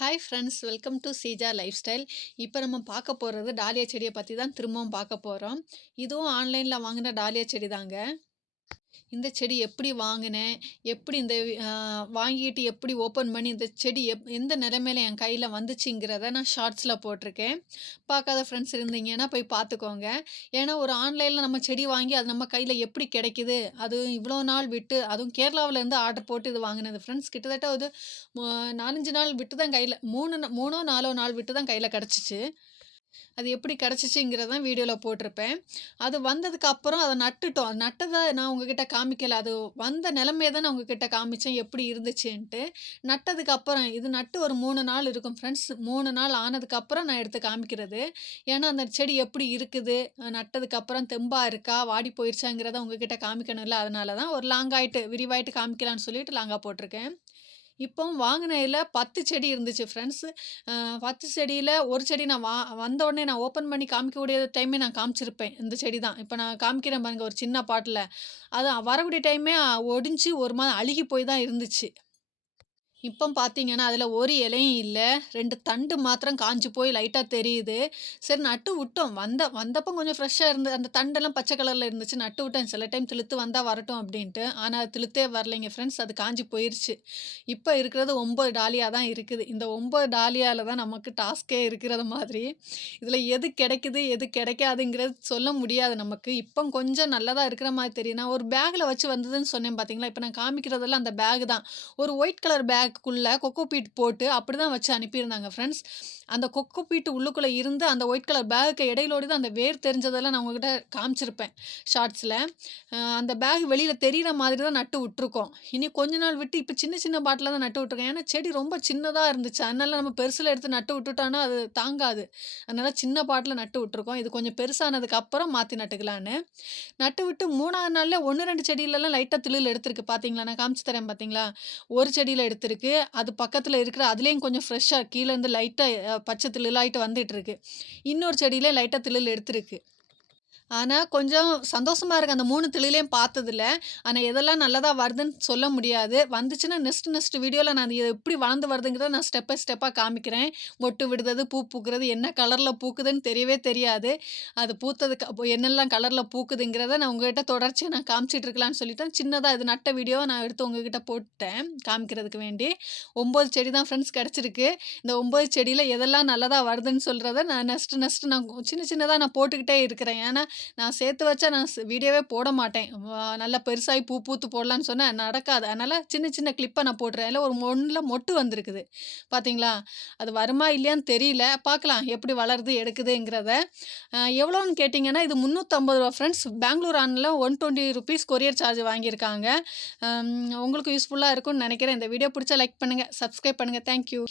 Hi friends welcome to Seeja life style இப்போ நம்ம பார்க்க போகிறது டாலியா செடியை பற்றி தான் திரும்பவும் பார்க்க போகிறோம் இதுவும் ஆன்லைனில் வாங்கின டாலியா செடி தாங்க இந்த செடி எப்படி வாங்கினேன்? எப்படி இந்த வாங்கிட்டு எப்படி ஓப்பன் பண்ணி இந்த செடி எப் எந்த நிலைமையில என் கையில் வந்துச்சுங்கிறத நான் ஷார்ட்ஸில் போட்டிருக்கேன். பார்க்காத ஃப்ரெண்ட்ஸ் இருந்தீங்கன்னா போய் பார்த்துக்கோங்க. ஏன்னா ஒரு ஆன்லைனில் நம்ம செடி வாங்கி அது நம்ம கையில் எப்படி கிடைக்குது? அது இவ்வளோ நாள் விட்டு அதுவும் கேரளாவிலேருந்து ஆர்டர் போட்டு இது வாங்கினது. ஃப்ரெண்ட்ஸ் கிட்டத்தட்ட ஒரு நாலஞ்சு நாள் விட்டு தான் கையில் மூணு மூணோ நாலோ நாள் விட்டு தான் கையில் கிடச்சிச்சு. அது எப்படி கிடச்சிச்சிங்கிறதான் வீடியோவில் போட்டிருப்பேன். அது வந்ததுக்கு அப்புறம் அதை நட்டுட்டோம். அது நட்டதை நான் உங்ககிட்ட காமிக்கல. அது வந்த நிலமையை தான் நான் உங்ககிட்ட காமிச்சேன். எப்படி இருந்துச்சுன்ட்டு. நட்டதுக்கு அப்புறம் இது நட்டு ஒரு மூணு நாள் இருக்கும் ஃப்ரெண்ட்ஸ் மூணு நாள் ஆனதுக்கு அப்புறம் நான் எடுத்து காமிக்கிறது. ஏன்னா அந்த செடி எப்படி இருக்குது? நட்டதுக்கப்புறம் நட்டதுக்கு அப்புறம் தெம்பா இருக்கா? வாடி போயிடுச்சாங்கிறத உங்ககிட்ட காமிக்கணும்ல. அதனால தான் ஒரு லாங்காயிட்டு விரிவாயிட்டு காமிக்கலான்னு சொல்லிட்டு லாங்காக போட்டிருக்கேன். இப்போவும் வாங்கினதில் பத்து செடி இருந்துச்சு ஃப்ரெண்ட்ஸ் பத்து செடியில் ஒரு செடி நான் வா வந்த உடனே நான் ஓப்பன் பண்ணி காமிக்கக்கூடிய டைமே நான் காமிச்சிருப்பேன். இந்த செடி தான் இப்போ நான் காமிக்கிறேன் பாருங்க ஒரு சின்ன பாட்டில். அது வரக்கூடிய டைமே ஒடிஞ்சு ஒரு மாதிரி அழுகி போய் தான் இருந்துச்சு. இப்போ பார்த்தீங்கன்னா அதில் ஒரு இலையும் இல்லை. ரெண்டு தண்டு மாத்திரம் காஞ்சு போய் லைட்டாக தெரியுது. சரி நட்டு விட்டோம். வந்த வந்தப்போ கொஞ்சம் ஃப்ரெஷ்ஷாக இருந்து அந்த தண்டெல்லாம் பச்சை கலரில் இருந்துச்சு. நட்டு விட்டேன். சில டைம் திழுத்து வந்தால் வரட்டும் அப்படின்ட்டு. ஆனால் அது திழுத்தே வரலைங்க ஃப்ரெண்ட்ஸ் அது காஞ்சு போயிருச்சு. இப்போ இருக்கிறது ஒம்பது டாலியாக தான் இருக்குது. இந்த ஒம்பது டாலியாவில் தான் நமக்கு டாஸ்கே இருக்கிறது மாதிரி. இதில் எது கிடைக்குது எது கிடைக்காதுங்கிறது சொல்ல முடியாது நமக்கு. இப்போ கொஞ்சம் நல்லதாக இருக்கிற மாதிரி தெரியும் நான் ஒரு பேக்கில் வச்சு வந்ததுன்னு சொன்னேன் பார்த்தீங்களா இப்போ நான் காமிக்கிறதெல்லாம் அந்த பேக் தான். ஒரு ஒயிட் கலர் பேக் பேக்குள்ளே கொக்கோ பீட் போட்டு அப்படி தான் வச்சு அனுப்பியிருந்தாங்க ஃப்ரெண்ட்ஸ் அந்த கொக்கோ பீட்டு உள்ளுக்குள்ளே இருந்து அந்த ஒயிட் கலர் பேக்கு இடையிலோடு தான் அந்த வேர் தெரிஞ்சதெல்லாம் நான் உங்ககிட்ட காமிச்சிருப்பேன் ஷார்ட்ஸில் அந்த பேக் வெளியில் தெரிகிற மாதிரி தான் நட்டு விட்ருக்கோம் இனி கொஞ்ச நாள் விட்டு இப்போ சின்ன சின்ன பாட்டில் தான் நட்டு விட்டுருக்கேன். ஏன்னா செடி ரொம்ப சின்னதாக இருந்துச்சு. அதனால நம்ம பெருசில் எடுத்து நட்டு விட்டுட்டோன்னா அது தாங்காது. அதனால் சின்ன பாட்டில் நட்டு விட்ருக்கோம் இது கொஞ்சம் பெருசானதுக்கு அப்புறம் மாற்றி நட்டுக்கலான்னு. நட்டு விட்டு மூணாவது நாளில் ஒன்று ரெண்டு செடியிலலாம் லைட்டாக திளில் எடுத்திருக்கு. பார்த்தீங்களா நான் காமிச்சு தரேன் பார்த்தீங்களா ஒரு செடியில் எடுத்திருக்கு. அது பக்கத்தில் இருக்கிற அதுலேயும் கொஞ்சம் ஃப்ரெஷ்ஷாக கீழே இருந்து லைட்டாக பச்சை திளிலாயிட்டு வந்துட்டு இருக்கு. இன்னொரு செடியிலே லைட்டாக தில்லில் எடுத்திருக்கு. ஆனால் கொஞ்சம் சந்தோஷமாக இருக்குது அந்த மூணு திளிலையும் பார்த்ததில்ல. ஆனால் எதெல்லாம் நல்லதாக வருதுன்னு சொல்ல முடியாது. வந்துச்சுன்னா நெக்ஸ்ட் நெக்ஸ்ட் வீடியோவில் நான் இது எப்படி வளர்ந்து வருதுங்கிறத நான் ஸ்டெப் பை ஸ்டெப்பாக காமிக்கிறேன். மொட்டு விடுறது பூ பூக்கிறது என்ன கலரில் பூக்குதுன்னு தெரியவே தெரியாது. அது பூத்ததுக்கு அப்போ என்னெல்லாம் கலரில் பூக்குதுங்கிறத நான் உங்ககிட்ட தொடர்ச்சியாக நான் காமிச்சிட்டு இருக்கலாம்னு சொல்லிட்டேன் சின்னதாக இது நட்ட வீடியோவை நான் எடுத்து உங்ககிட்ட போட்டேன் காமிக்கிறதுக்கு வேண்டி. ஒம்பது செடி தான் ஃப்ரெண்ட்ஸ் கிடச்சிருக்கு. இந்த ஒம்பது செடியில் எதெல்லாம் நல்லதாக வருதுன்னு சொல்கிறத நான் நெக்ஸ்ட் நெக்ஸ்ட் நான் சின்ன சின்னதாக நான் போட்டுக்கிட்டே இருக்கிறேன். ஏன்னா நான் சேர்த்து வச்சா நான் வீடியோவே போட மாட்டேன். நல்லா பெருசாகி பூ பூத்து போடலான்னு சொன்னேன் நடக்காது. அதனால் சின்ன சின்ன கிளிப்பை நான் போட்டுறேன் இல்லை ஒரு ஒன்றில் மொட்டு வந்திருக்குது. பார்த்தீங்களா? அது வருமா இல்லையான்னு தெரியல. பார்க்கலாம் எப்படி வளருது எடுக்குதுங்கிறத. எவ்வளோன்னு கேட்டிங்கன்னா இது முந்நூற்றம்பது ரூபா ஃப்ரெண்ட்ஸ் பெங்களூர் ஆனில் one twenty rupees courier charge வாங்கியிருக்காங்க. உங்களுக்கு யூஸ்ஃபுல்லாக இருக்கும்னு நினைக்கிறேன். இந்த வீடியோ பிடிச்சா லைக் பண்ணுங்கள் சப்ஸ்கிரைப் பண்ணுங்கள் தேங்க்யூ